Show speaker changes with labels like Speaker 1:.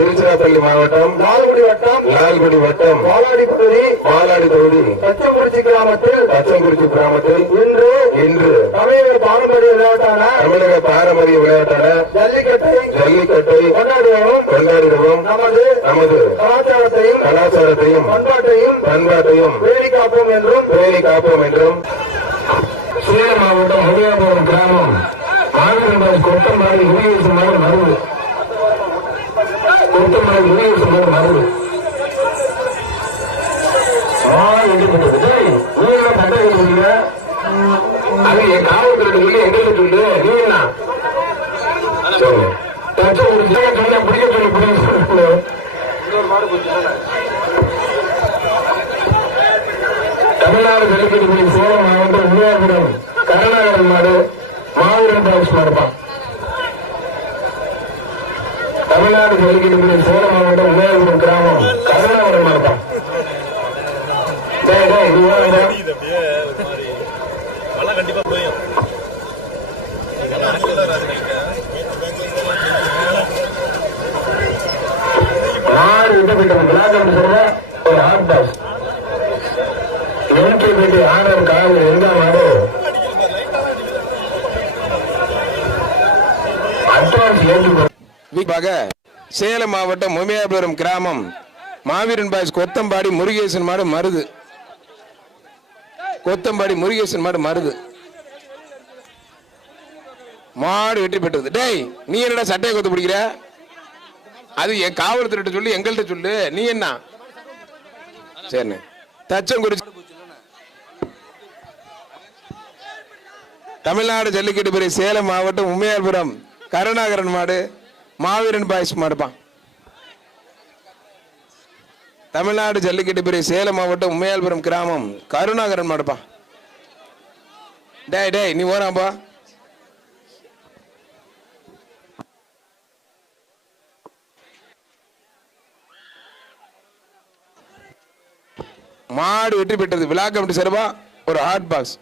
Speaker 1: திருச்சிராப்பள்ளி மாவட்டம்
Speaker 2: லால்குடி வட்டம்
Speaker 1: லால்குடி வட்டம்.
Speaker 2: பாலாடி பகுதி
Speaker 1: பாலாடி தொகுதி.
Speaker 2: தச்சங்குறிச்சி கிராமத்தில்
Speaker 1: தச்சங்குறிச்சி கிராமத்தில்.
Speaker 2: இன்று
Speaker 1: இன்று.
Speaker 2: தமிழக பாரம்பரிய விளையாட்டான
Speaker 1: தமிழக பாரம்பரிய விளையாட்டான
Speaker 2: ஜல்லிக்கட்டை
Speaker 1: ஜல்லிக்கட்டை
Speaker 2: கொண்டாடுவோம்.
Speaker 1: கொண்டாடிடுவோம்.
Speaker 2: நமது
Speaker 1: நமது
Speaker 2: கலாச்சாரத்தையும்
Speaker 1: கலாச்சாரத்தையும்
Speaker 2: பண்பாட்டையும்
Speaker 1: பண்பாட்டையும்
Speaker 2: பேணி காப்போம் என்றும்.
Speaker 1: பேணி காப்போம் என்றும். சேலம் மாவட்டம் முதியாபுரம் கிராமம். ஆந்திரபாய் கொட்டம்பாடி குடியரசு மருது கொட்டம்பாடி குடியரசு மருது அது என் காவல்துறை சொல்லி எங்களுக்கு சொல்லு நீ என்ன சொல்லு தச்சு ஒரு சில சொல்ல பிடிக்க சொல்லி பிடிக்க சொல்லு. தமிழ்நாடு ஜல்லிக்கட்டு சேலம் மாவட்டம் உருவாக்குடன் கருணாகரன் மாடு மாவீரன் பிரான்ஸ் மாடுப்பான் தமிழ்நாடு ஜல்லிக்கட்டு சேலம் மாவட்டம். உருவாக்குடன் கிராமம்.
Speaker 3: மாதிரி அதெல்லாம் கண்டிப்பா புரியும்
Speaker 1: மாடு விட்டப்பட்ட விழாக்கம் சொல்ல ஒரு ஹாட் பாஸ் எம்கே பேட்டி ஆனர் காவல் எந்த மாடு? அட்வான்ஸ் ஏற்றுக்கொள்
Speaker 4: வீப்பாக சேலம் மாவட்டம் முமையாபுரம் கிராமம் மாவீரன் பாய்ஸ் கொத்தம்பாடி முருகேசன் மாடு மருது. கொத்தம்பாடி முருகேசன் மாடு மருது. மாடு வெற்றி பெற்றது. டேய் நீ என்னடா சட்டையை கொத்து பிடிக்கிற? அது என் காவல்துறையிட்ட சொல்லு எங்கள்கிட்ட சொல்லு. நீ என்ன? சரிண்ணே. தச்சங்குறிச்சி தமிழ்நாடு ஜல்லிக்கட்டு பெரிய சேலம் மாவட்டம் உமையார்புரம் கருணாகரன் மாடு. மாவீரன் பாய்ஸ் மாடுப்பான். தமிழ்நாடு ஜல்லிக்கட்டு பெரிய சேலம் மாவட்டம் உமையால்புரம் கிராமம் கருணாகரன் மாடுப்பான். டேய் டேய் நீ ஓராம்பா மாடு வெற்றி பெற்றது விழா கமிட்டி சார்பா ஒரு ஹாட் பாக்ஸ்